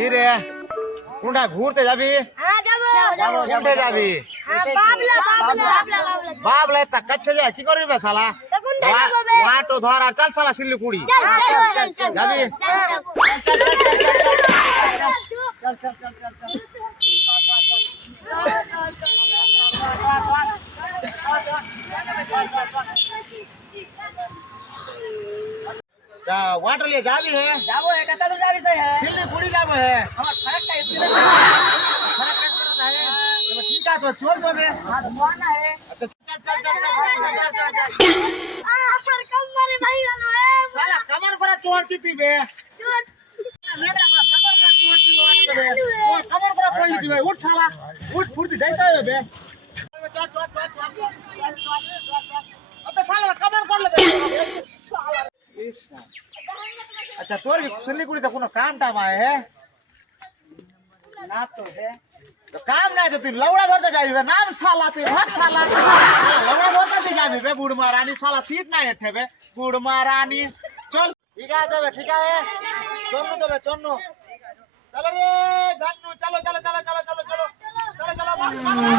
কি রে কোনটা ঘুরতে যাবি? কোনটা যাবি? বাবলা তা কাছে যা কি করবি শালা? ওয়াটো ধর আর চল শালা শিলিগুড়ি যাবি? वाटर लिए जाबी है जाबो है कता दूर जाबी से है सिलीगुड़ी जाबो है हमर फरक का एक्सीडेंट फरक पड़ता है तो ठीक है तो छोड़ दो बे हां दुआना है तो चल आ पर कमरे भाई गालो है साला कमर पर चोट पीती बे लेबड़ा पर कमर पर चोट पी बे ओ कमर पर पड़ ली बे उठ साला उठ फुर्ती जाता है बे अब तो साला कमर कर ले साला अच्छा तोर सिलीगुड़ी तो कोनो काम टाम आए है ना तो है तो काम नहीं तो तू लौड़ा धरते जाबी बे नाम साला तू भाग साला लौड़ा धरते जाबी बे बूढ़ महारानी साला सीट ना हेठे बे बूढ़ महारानी चल ठीक है तो ठीक है चन्नू तो बे चन्नू चलो रे धन्नू चलो चलो चलो चलो चलो चलो चलो चलो